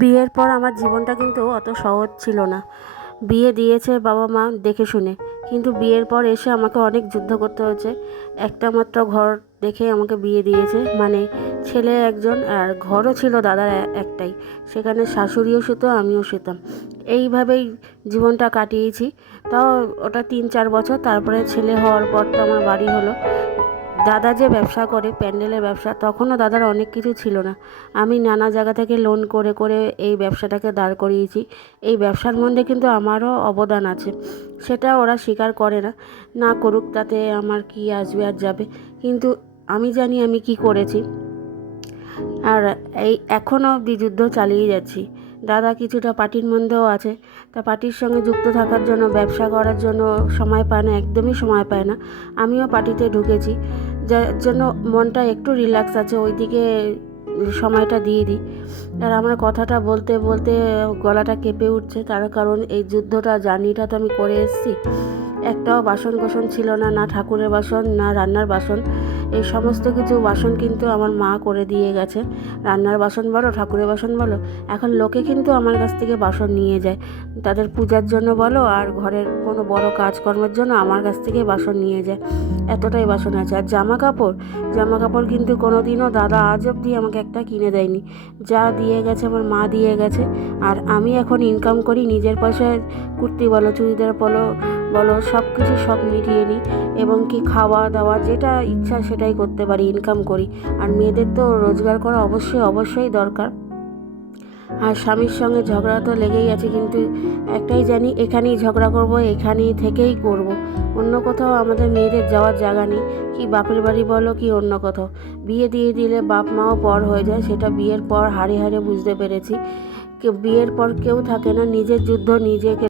বিয়ের পর আমার জীবনটা কিন্তু অত সহজ ছিল না। বিয়ে দিয়েছে বাবা মা দেখে শুনে, কিন্তু বিয়ের পর এসে আমাকে অনেক যুদ্ধ করতে হয়েছে। একটা মাত্র ঘর দেখে আমাকে বিয়ে দিয়েছে, মানে ছেলে একজন আর ঘরও ছিল দাদার একটাই, সেখানে শাশুড়িও শুতো আমিও শুতাম। এইভাবেই জীবনটা কাটিয়েছি। তাও ওটা 3-4 বছর, তারপরে ছেলে হওয়ার পর তো আমার বাড়ি হলো। দাদা যে ব্যবসা করে প্যান্ডেলের ব্যবসা, তখনও দাদার অনেক কিছু ছিল না। আমি নানা জায়গা থেকে লোন করে করে এই ব্যবসাটাকে দাঁড় করিয়েছি। এই ব্যবসার মধ্যে কিন্তু আমারও অবদান আছে, সেটা ওরা স্বীকার করে না। না করুক, তাতে আমার কি আসবে আর যাবে, কিন্তু আমি জানি আমি কি করেছি। আর এই এখনও অবধি যুদ্ধ চালিয়ে যাচ্ছি। দাদা কিছুটা পার্টির মধ্যেও আছে, তা পার্টির সঙ্গে যুক্ত থাকার জন্য, ব্যবসা করার জন্য সময় পায় না, একদমই সময় পায় না। আমিও পার্টিতে ঢুকেছি, যার জন্য মনটা একটু রিল্যাক্স আছে, ওইদিকে সময়টা দিয়ে দিই। আর আমার কথাটা বলতে বলতে গলাটা কেঁপে উঠছে, তার কারণ এই যুদ্ধটা, জার্নিটা তো আমি করে এসেছি। একটাও বাসন কোসন ছিল না, না ঠাকুরের বাসন না রান্নার বাসন। এই সমস্ত কিছু বাসন কিন্তু আমার মা করে দিয়ে গেছে। রান্নার বাসন বলো, ঠাকুরের বাসন বলো, এখন লোকে কিন্তু আমার কাছ থেকে বাসন নিয়ে যায়। তাদের পূজার জন্য বলো, আর ঘরের কোনো বড় কাজকর্মের জন্য আমার কাছ থেকে বাসন নিয়ে যায়। এতটাই বাসন আছে। আর জামা কাপড় কিন্তু কোনো দিনও দাদা আজ অবধি আমাকে একটা কিনে দেয়নি। যা দিয়ে গেছে আমার মা দিয়ে গেছে। আর আমি এখন ইনকাম করি নিজের পয়সায়, কুর্তি বলো, চুড়িদার বলো, সব কিছু সব মিটিয়ে নিই। এবং কি খাওয়া দাওয়া যেটা ইচ্ছা সেটাই করতে পারি, ইনকাম করি। আর মেয়েদের তো রোজগার করা অবশ্যই দরকার। আর স্বামীর সঙ্গে ঝগড়া তো লেগেই আছে, কিন্তু একটাই জানি, এখানেই ঝগড়া করব, এখানেই থেকেই করব। অন্য কোথাও আমাদের মেয়েদের যাওয়ার জায়গা নেই, কি বাপের বাড়ি বলো কি অন্য কোথাও। বিয়ে দিয়ে দিলে বাপ মাও পর হয়ে যায়, সেটা বিয়ের পর হাড়ে হাড়ে বুঝতে পেরেছি। বিয়ের পর কেউ থাকে না, নিজের যুদ্ধ নিজেকে